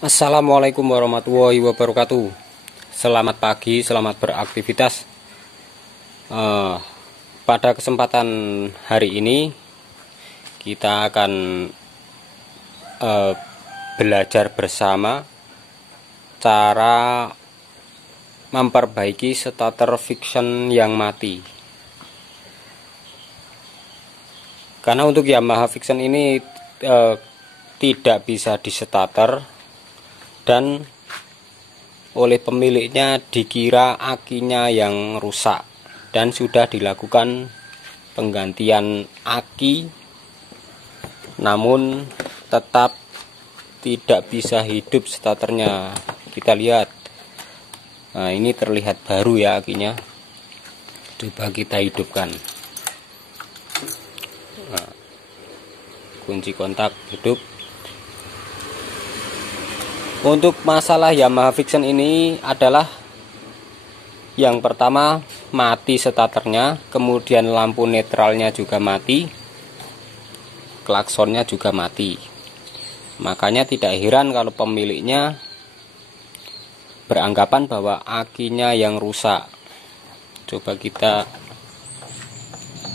Assalamualaikum warahmatullahi wabarakatuh. Selamat pagi, selamat beraktivitas. Pada kesempatan hari ini kita akan belajar bersama cara memperbaiki starter friction yang mati. Karena untuk Yamaha Friction ini tidak bisa di starter dan oleh pemiliknya dikira akinya yang rusak dan sudah dilakukan penggantian aki, namun tetap tidak bisa hidup starternya. Kita lihat, nah ini terlihat baru ya akinya. Coba kita hidupkan. Nah, kunci kontak hidup. Untuk masalah Yamaha Friction ini adalah yang pertama mati starternya, kemudian lampu netralnya juga mati, klaksonnya juga mati. Makanya tidak heran kalau pemiliknya beranggapan bahwa akinya yang rusak. Coba kita,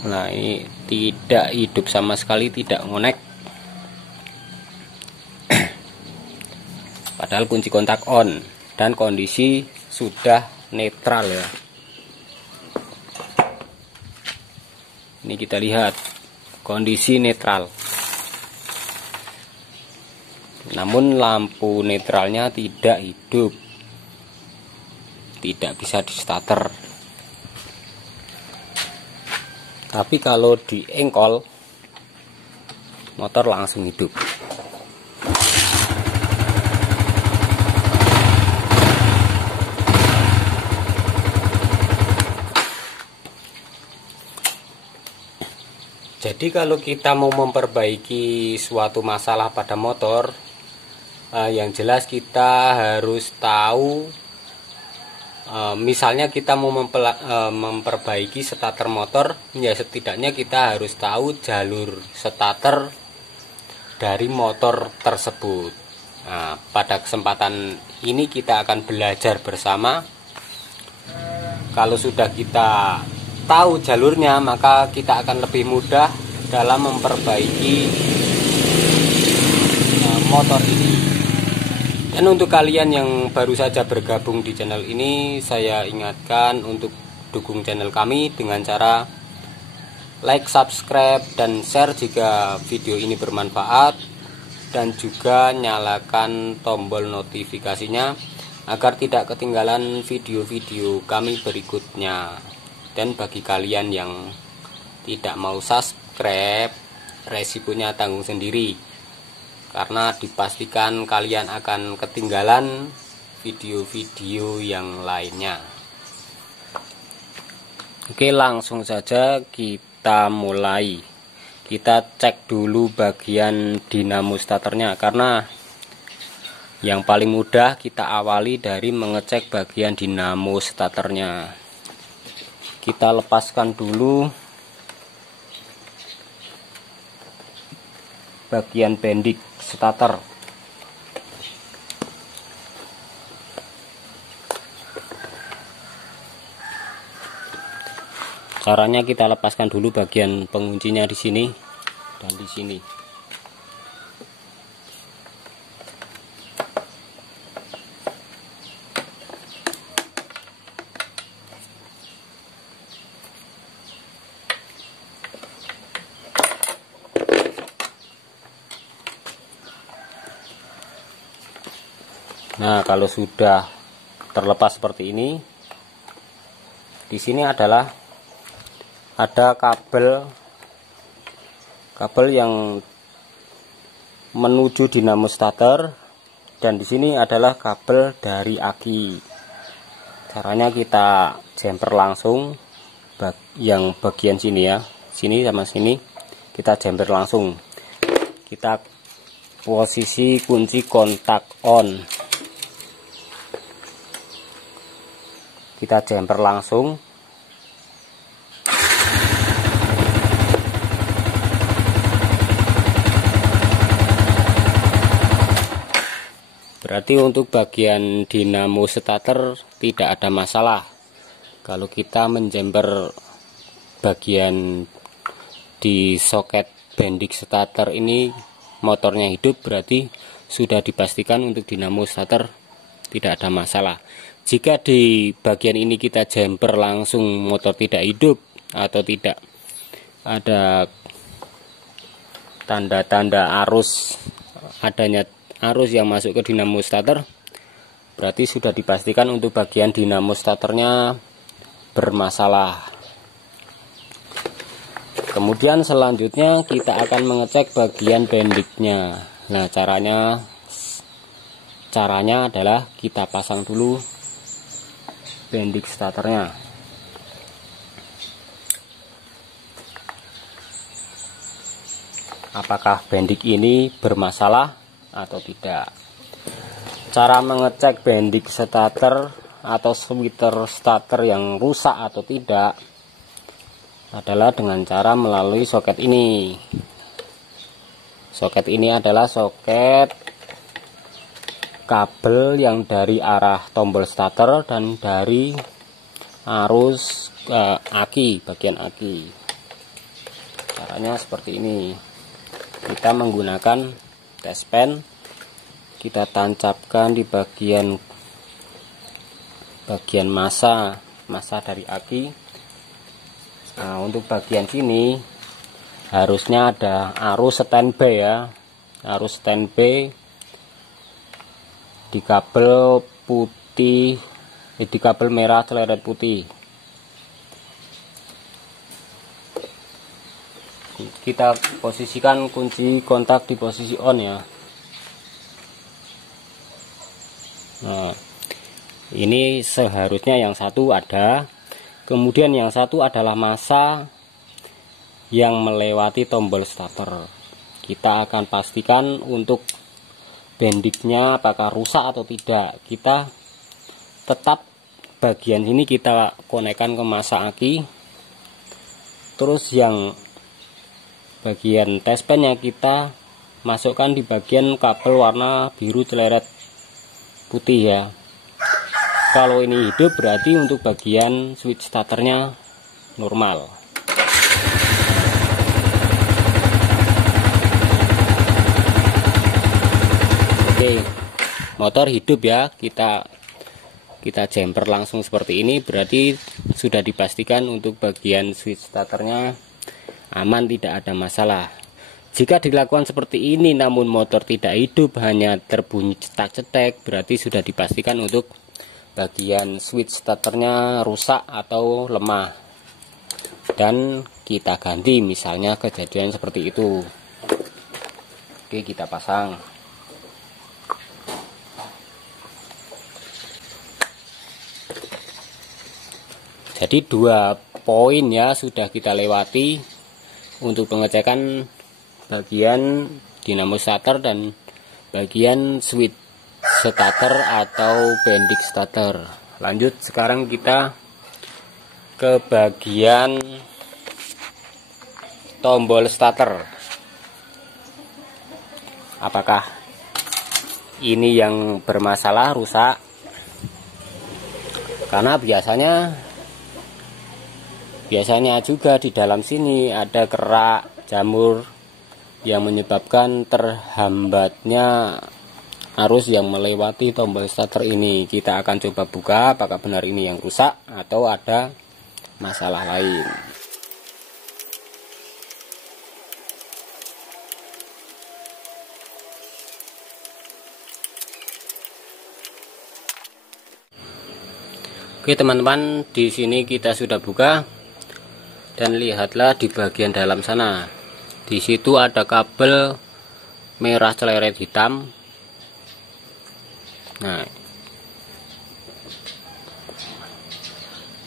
nah ini tidak hidup sama sekali, tidak ngonek. Padahal kunci kontak on dan kondisi sudah netral ya. Ini kita lihat kondisi netral. Namun lampu netralnya tidak hidup, tidak bisa di starter. Tapi kalau di engkol motor langsung hidup. Jadi kalau kita mau memperbaiki suatu masalah pada motor, yang jelas kita harus tahu, misalnya kita mau memperbaiki starter motor, ya setidaknya kita harus tahu jalur starter dari motor tersebut. Nah, pada kesempatan ini kita akan belajar bersama. Kalau sudah kita tahu jalurnya, maka kita akan lebih mudah dalam memperbaiki motor ini. Dan untuk kalian yang baru saja bergabung di channel ini, saya ingatkan untuk dukung channel kami dengan cara like, subscribe, dan share jika video ini bermanfaat, dan juga nyalakan tombol notifikasinya agar tidak ketinggalan video-video kami berikutnya. Dan bagi kalian yang tidak mau subscribe, resikonya tanggung sendiri, karena dipastikan kalian akan ketinggalan video-video yang lainnya. Oke, langsung saja kita mulai. Kita cek dulu bagian dinamo starternya, karena yang paling mudah kita awali dari mengecek bagian dinamo starternya. Kita lepaskan dulu bagian bendik starter. Caranya kita lepaskan dulu bagian penguncinya di sini dan di sini. Nah, kalau sudah terlepas seperti ini, di sini adalah ada kabel yang menuju dinamo starter, dan di sini adalah kabel dari aki. Caranya kita jumper langsung yang bagian sini ya, sini sama sini kita jumper langsung. Kita posisi kunci kontak on. Kita jumper langsung. Berarti untuk bagian dinamo starter tidak ada masalah. Kalau kita menjemper bagian di soket bendik starter ini motornya hidup, berarti sudah dipastikan untuk dinamo starter tidak ada masalah. Jika di bagian ini kita jemper langsung motor tidak hidup atau tidak ada tanda-tanda adanya arus yang masuk ke dinamo starter, berarti sudah dipastikan untuk bagian dinamo starternya bermasalah. Kemudian selanjutnya kita akan mengecek bagian bendiknya. Nah, caranya adalah kita pasang dulu bendik starternya. Apakah bendik ini bermasalah atau tidak? Cara mengecek bendik starter atau switcher starter yang rusak atau tidak adalah dengan cara melalui soket ini. Soket ini adalah soket kabel yang dari arah tombol starter dan dari arus aki, bagian aki. Caranya seperti ini. Kita menggunakan tespen, kita tancapkan di bagian massa dari aki. Nah, untuk bagian sini harusnya ada arus standby ya, arus standby di kabel putih, di kabel merah celeret putih. Kita posisikan kunci kontak di posisi on ya. Nah, ini seharusnya yang satu ada, kemudian yang satu adalah massa yang melewati tombol starter. Kita akan pastikan untuk bendiknya apakah rusak atau tidak. Kita tetap bagian ini kita konekkan ke massa aki, terus yang bagian tespennya kita masukkan di bagian kabel warna biru celeret putih ya. Kalau ini hidup berarti untuk bagian switch starternya normal. Oke, motor hidup ya. Kita jemper langsung seperti ini, berarti sudah dipastikan untuk bagian switch starternya aman, tidak ada masalah. Jika dilakukan seperti ini namun motor tidak hidup, hanya terbunyi cetak-cetek, berarti sudah dipastikan untuk bagian switch starternya rusak atau lemah dan kita ganti, misalnya kejadian seperti itu. Oke, kita pasang. Jadi 2 poin ya sudah kita lewati untuk pengecekan bagian dinamo starter dan bagian switch starter atau bendik starter. Lanjut, sekarang kita ke bagian tombol starter. Apakah ini yang bermasalah, rusak? Karena biasanya juga di dalam sini ada kerak jamur yang menyebabkan terhambatnya arus yang melewati tombol starter ini. Kita akan coba buka apakah benar ini yang rusak atau ada masalah lain. Oke teman-teman, di sini kita sudah buka. Dan lihatlah di bagian dalam sana, di situ ada kabel merah celeret hitam. Nah,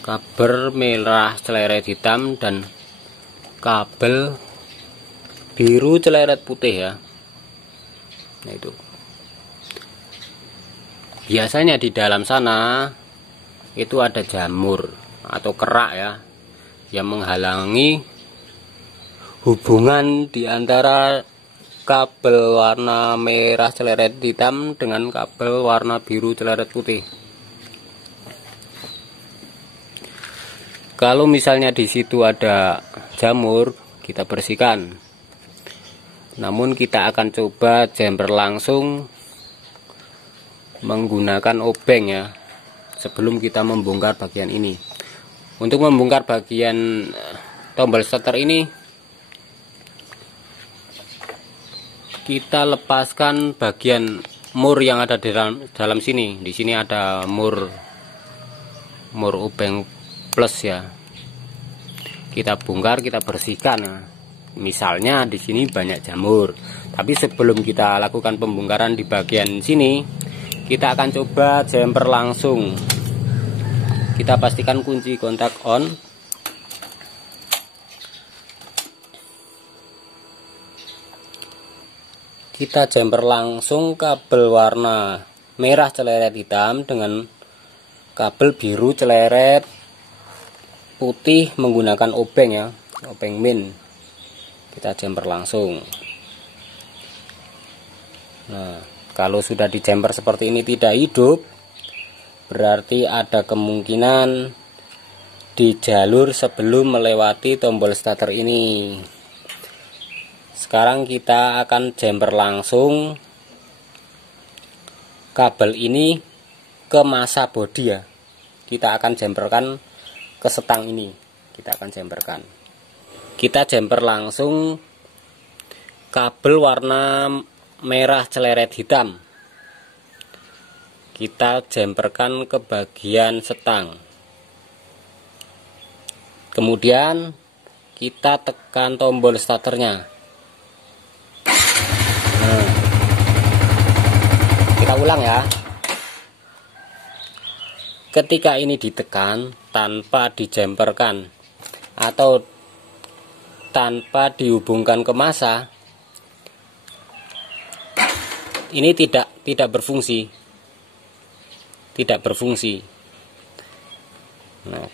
kabel merah celeret hitam dan kabel biru celeret putih ya. Nah, itu biasanya di dalam sana itu ada jamur atau kerak ya, yang menghalangi hubungan di antara kabel warna merah celeret hitam dengan kabel warna biru celeret putih. Kalau misalnya di situ ada jamur, kita bersihkan. Namun kita akan coba jemper langsung menggunakan obeng ya, sebelum kita membongkar bagian ini. Untuk membongkar bagian tombol starter ini, kita lepaskan bagian mur yang ada di dalam sini. Di sini ada mur obeng plus ya. Kita bongkar, kita bersihkan. Misalnya di sini banyak jamur. Tapi sebelum kita lakukan pembongkaran di bagian sini, kita akan coba jemper langsung. Kita pastikan kunci kontak on. Kita jemper langsung kabel warna merah celeret hitam dengan kabel biru celeret putih menggunakan obeng ya, obeng min. Kita jemper langsung. Nah, kalau sudah dijemper seperti ini tidak hidup, berarti ada kemungkinan di jalur sebelum melewati tombol starter ini. Sekarang kita akan jemper langsung kabel ini ke masa bodi ya. Kita akan jemperkan ke setang ini. Kita akan jemperkan. Kita jemper langsung kabel warna merah celeret hitam. Kita jemperkan ke bagian setang. Kemudian kita tekan tombol starternya. Kita ulang ya. Ketika ini ditekan tanpa dijemperkan atau tanpa dihubungkan ke masa, ini tidak berfungsi. Tidak berfungsi. Nah,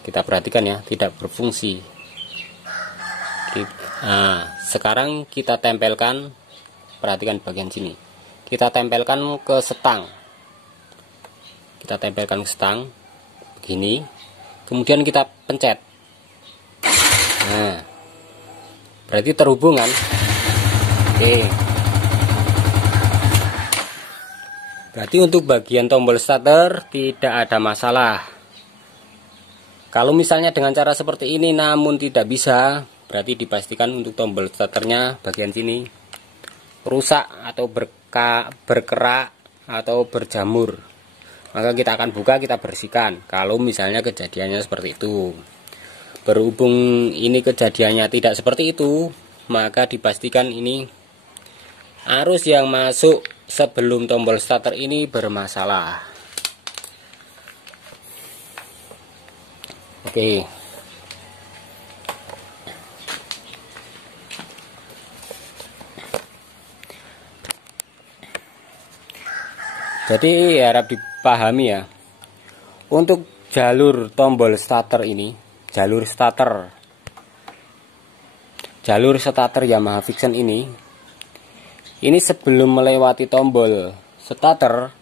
kita perhatikan ya, tidak berfungsi. Nah, sekarang kita tempelkan, perhatikan bagian sini. Kita tempelkan ke setang. Kita tempelkan ke setang begini, kemudian kita pencet. Nah, berarti terhubung kan? Oke. Berarti untuk bagian tombol starter tidak ada masalah. Kalau misalnya dengan cara seperti ini namun tidak bisa, berarti dipastikan untuk tombol starternya bagian sini rusak atau berkerak atau berjamur. Maka kita akan buka, kita bersihkan. Kalau misalnya kejadiannya seperti itu. Berhubung ini kejadiannya tidak seperti itu, maka dipastikan ini arus yang masuk sebelum tombol starter ini bermasalah. Oke. Jadi harap dipahami ya. Untuk jalur tombol starter ini, jalur starter Yamaha Vixion ini sebelum melewati tombol starter,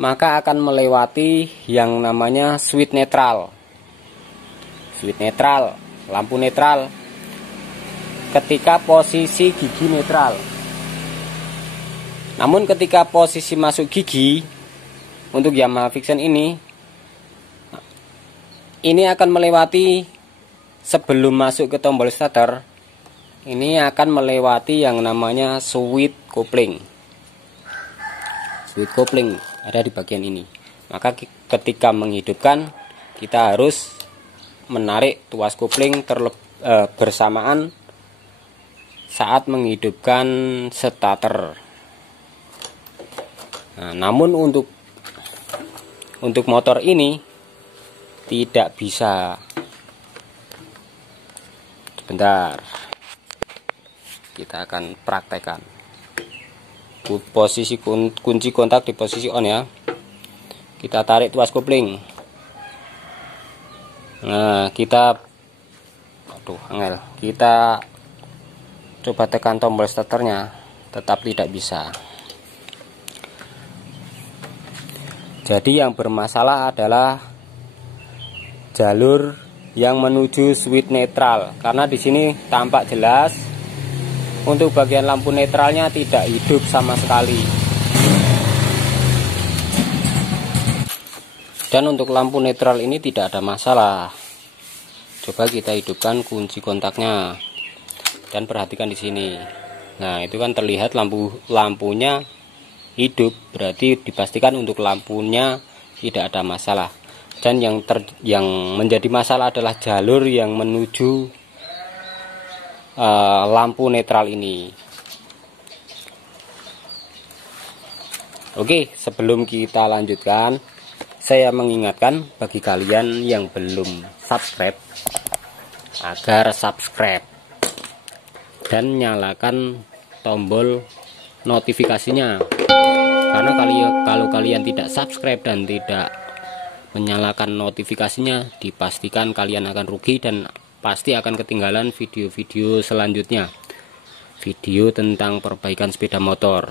maka akan melewati yang namanya switch netral. Switch netral, lampu netral ketika posisi gigi netral. Namun ketika posisi masuk gigi untuk Yamaha Vixion ini akan melewati, sebelum masuk ke tombol starter, ini akan melewati yang namanya switch coupling. Switch coupling ada di bagian ini. Maka ketika menghidupkan, kita harus menarik tuas coupling bersamaan saat menghidupkan starter. Nah, namun untuk motor ini tidak bisa. Sebentar, kita akan praktekkan. Posisi kunci kontak di posisi on ya. Kita tarik tuas kopling. Nah, kita coba tekan tombol starternya, tetap tidak bisa. Jadi yang bermasalah adalah jalur yang menuju switch netral, karena di sini tampak jelas untuk bagian lampu netralnya tidak hidup sama sekali. Dan untuk lampu netral ini tidak ada masalah. Coba kita hidupkan kunci kontaknya dan perhatikan di sini. Nah, itu kan terlihat lampunya hidup, berarti dipastikan untuk lampunya tidak ada masalah. Dan yang menjadi masalah adalah jalur yang menuju lampu netral ini. Oke, sebelum kita lanjutkan, saya mengingatkan bagi kalian yang belum subscribe agar subscribe dan nyalakan tombol notifikasinya. Karena kalau kalian tidak subscribe dan tidak menyalakan notifikasinya, dipastikan kalian akan rugi dan pasti akan ketinggalan video-video selanjutnya, video tentang perbaikan sepeda motor.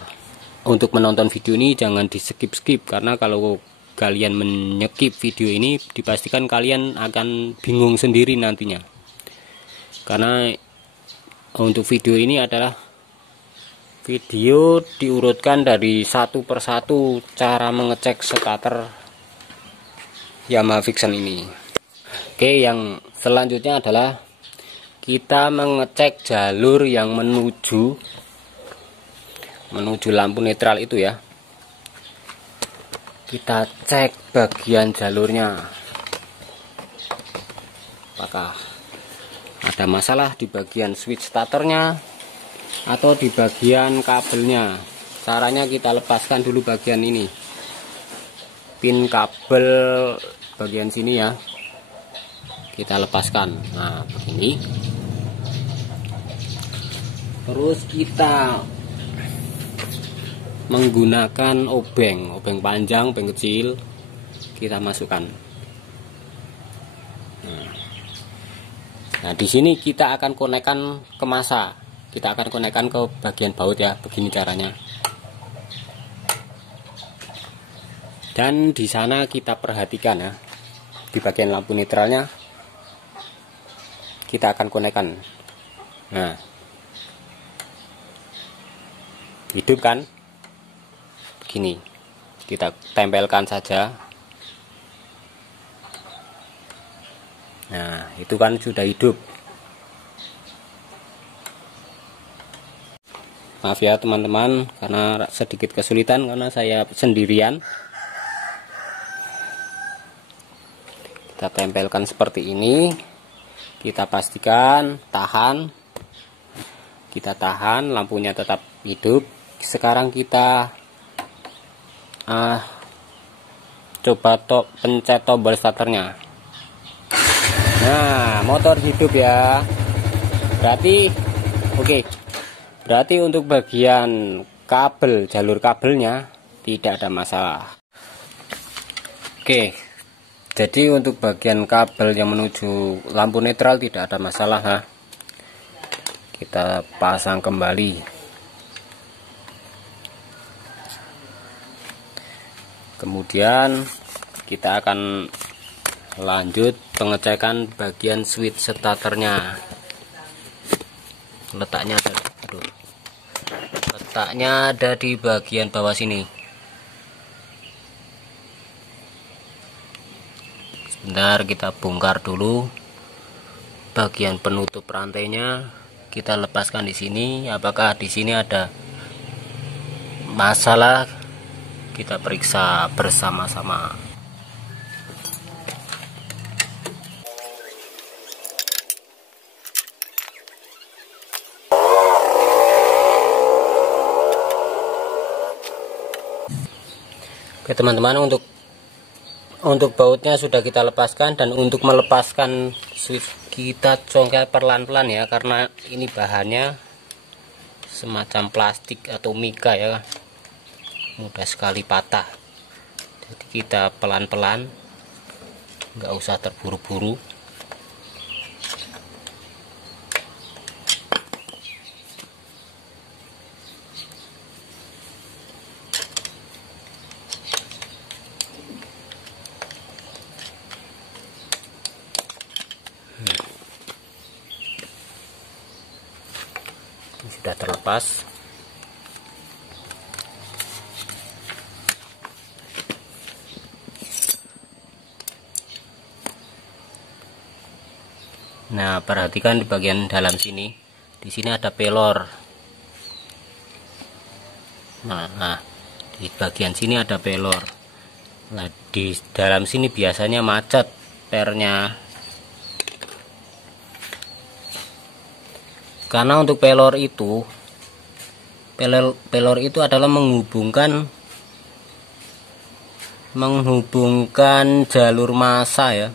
Untuk menonton video ini jangan di skip-skip, karena kalau kalian menyekip video ini dipastikan kalian akan bingung sendiri nantinya. Karena untuk video ini adalah video diurutkan dari satu persatu cara mengecek starter Yamaha Vixion ini. Oke, yang selanjutnya adalah kita mengecek jalur yang menuju lampu netral itu ya. Kita cek bagian jalurnya, apakah ada masalah di bagian switch starternya atau di bagian kabelnya. Caranya kita lepaskan dulu bagian ini, pin kabel bagian sini ya, kita lepaskan. Nah, begini. Terus kita menggunakan obeng panjang, obeng kecil, kita masukkan. Nah, di sini kita akan konekkan ke masa. Kita akan konekkan ke bagian baut ya, begini caranya. Dan di sana kita perhatikan ya, di bagian lampu netralnya kita akan konekkan. Nah, hidup kan? Begini, kita tempelkan saja. Nah, itu kan sudah hidup. Maaf ya teman-teman, karena sedikit kesulitan karena saya sendirian. Kita tempelkan seperti ini. Kita pastikan tahan. Kita tahan, lampunya tetap hidup. Sekarang kita coba pencet tombol starternya. Nah, motor hidup ya. Berarti oke. Berarti untuk bagian kabel, jalur kabelnya tidak ada masalah. Oke. Jadi untuk bagian kabel yang menuju lampu netral tidak ada masalah ha. Kita pasang kembali. Kemudian kita akan lanjut pengecekan bagian switch starternya. Letaknya ada di bagian bawah sini. Sebentar, kita bongkar dulu bagian penutup rantainya. Kita lepaskan di sini. Apakah di sini ada masalah? Kita periksa bersama-sama. Oke teman-teman, untuk bautnya sudah kita lepaskan, dan untuk melepaskan switch kita congkel pelan-pelan ya, karena ini bahannya semacam plastik atau mika ya, mudah sekali patah. Jadi kita pelan-pelan, nggak usah terburu-buru. sudah terlepas. Nah, perhatikan di bagian dalam sini. Di sini ada pelor. Nah, di bagian sini ada pelor. Nah, di dalam sini biasanya macet pernya. Karena untuk pelor itu adalah menghubungkan jalur massa ya.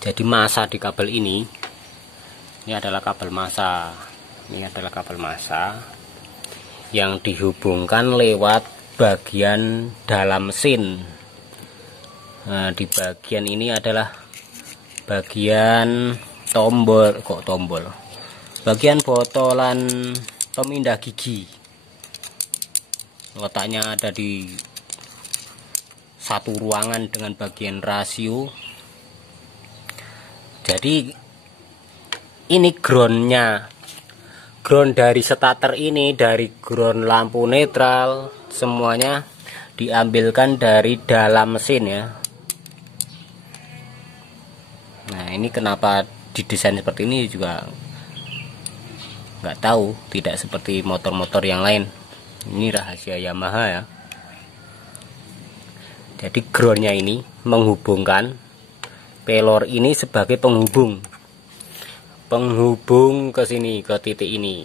Jadi massa di kabel ini adalah kabel massa. Ini adalah kabel massa yang dihubungkan lewat bagian dalam mesin. Nah, di bagian ini adalah bagian tombol, bagian botolan pemindah gigi. Letaknya ada di satu ruangan dengan bagian rasio. Jadi ini ground dari starter ini, dari ground lampu netral, semuanya diambilkan dari dalam mesin ya. Nah, ini kenapa didesain seperti ini juga nggak tahu, tidak seperti motor-motor yang lain. Ini rahasia Yamaha ya. Jadi groundnya ini menghubungkan pelor ini sebagai penghubung ke sini, ke titik ini.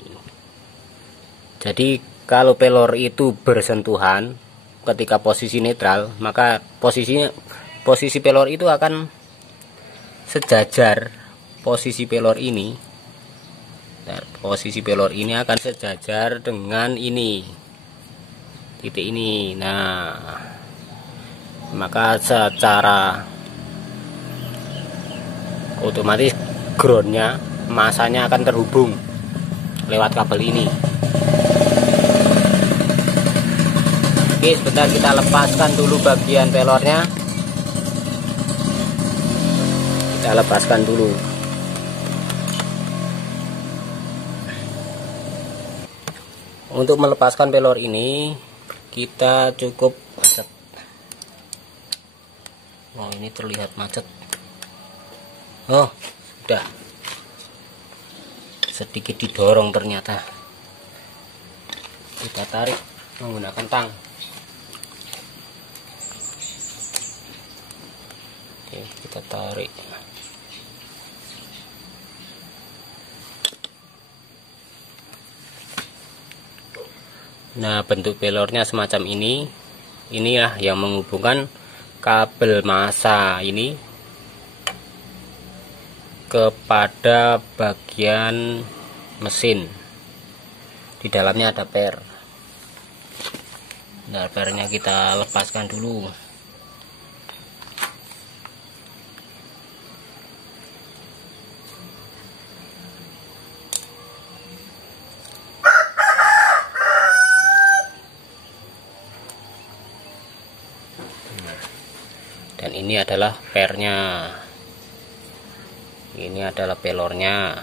Jadi kalau pelor itu bersentuhan ketika posisi netral, maka posisi pelor itu akan sejajar. Posisi pelor ini, nah, posisi pelor ini akan sejajar dengan ini, titik ini. Nah, maka secara otomatis groundnya, masanya akan terhubung lewat kabel ini. Oke, sebentar kita lepaskan dulu bagian pelornya. Kita lepaskan dulu. Untuk melepaskan pelor ini kita cukup macet. Oh, ini terlihat macet. Oh, sudah sedikit didorong ternyata. Kita tarik menggunakan tang. Oke, kita tarik. Nah, bentuk pelornya semacam ini. Inilah yang menghubungkan kabel massa ini kepada bagian mesin. Di dalamnya ada per. Nah, pernya kita lepaskan dulu. Dan ini adalah pernya. Ini adalah pelornya.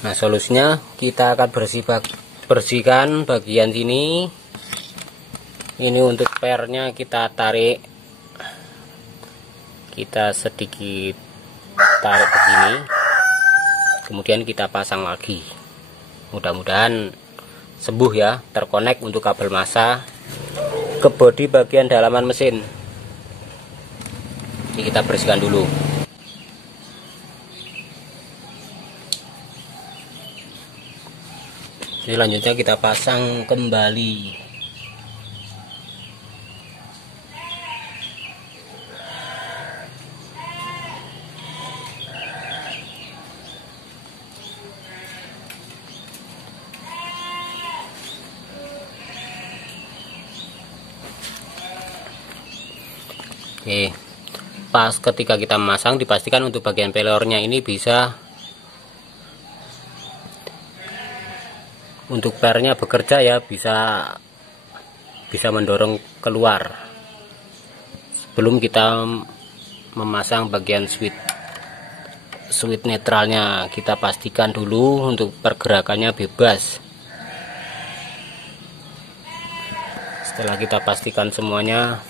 Nah, solusinya kita akan bersihkan bagian sini. Ini untuk pernya kita tarik. Kita sedikit tarik begini. Kemudian kita pasang lagi. Mudah-mudahan sembuh ya, terkonek untuk kabel massa ke bodi bagian dalaman mesin. Ini kita bersihkan dulu. Selanjutnya kita pasang kembali. Oke, pas ketika kita memasang dipastikan untuk bagian pelornya ini bisa, untuk pernya bekerja ya, bisa mendorong keluar sebelum kita memasang bagian switch. switch netralnya kita pastikan dulu untuk pergerakannya bebas. Setelah kita pastikan semuanya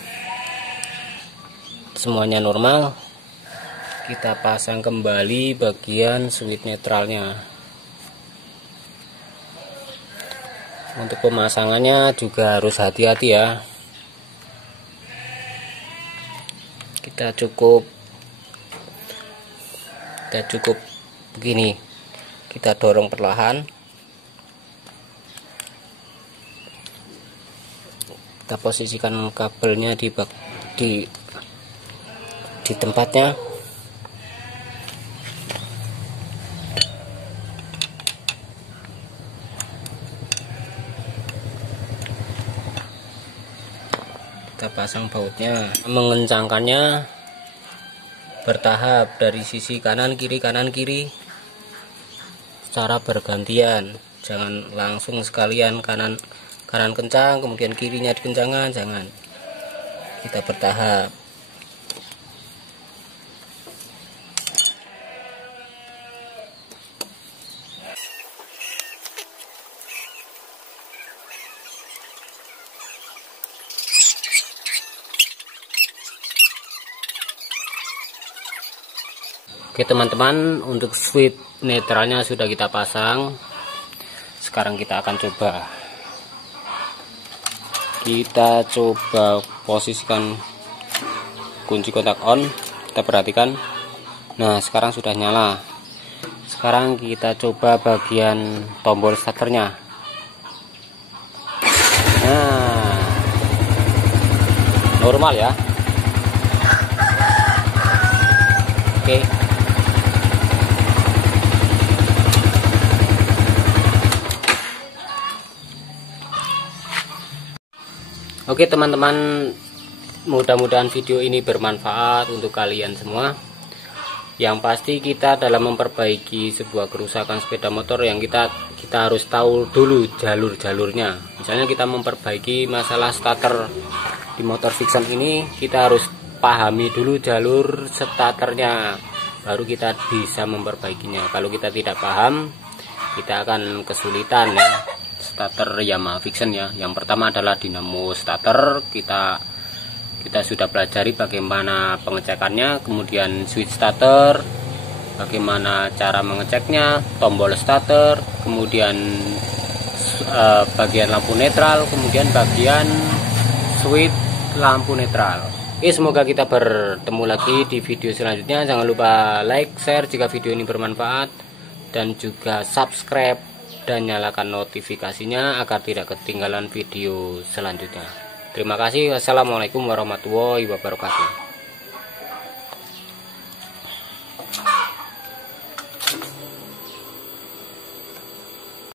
normal, kita pasang kembali bagian switch netralnya. Untuk pemasangannya juga harus hati-hati ya. Kita cukup begini, kita dorong perlahan, kita posisikan kabelnya di tempatnya. Kita pasang bautnya, mengencangkannya bertahap dari sisi kanan kiri secara bergantian. Jangan langsung sekalian kanan kencang kemudian kirinya dikencangkan, jangan. Kita bertahap. Oke teman-teman, untuk switch netralnya sudah kita pasang. Sekarang kita akan coba posisikan kunci kontak on. Kita perhatikan, nah sekarang sudah nyala. Sekarang kita coba bagian tombol starternya. Nah, normal ya. Oke. Oke teman-teman, mudah-mudahan video ini bermanfaat untuk kalian semua. Yang pasti kita dalam memperbaiki sebuah kerusakan sepeda motor yang kita harus tahu dulu jalur-jalurnya. Misalnya kita memperbaiki masalah starter di motor Vixen ini, kita harus pahami dulu jalur starternya, baru kita bisa memperbaikinya. Kalau kita tidak paham, kita akan kesulitan ya. Starter Yamaha Vixen ya. Yang pertama adalah dinamo starter. Kita sudah pelajari bagaimana pengecekannya, kemudian switch starter, bagaimana cara mengeceknya, tombol starter, kemudian bagian lampu netral, kemudian bagian switch lampu netral. Oke, semoga kita bertemu lagi di video selanjutnya. Jangan lupa like, share jika video ini bermanfaat, dan juga subscribe dan nyalakan notifikasinya agar tidak ketinggalan video selanjutnya. Terima kasih. Wassalamualaikum warahmatullahi wabarakatuh.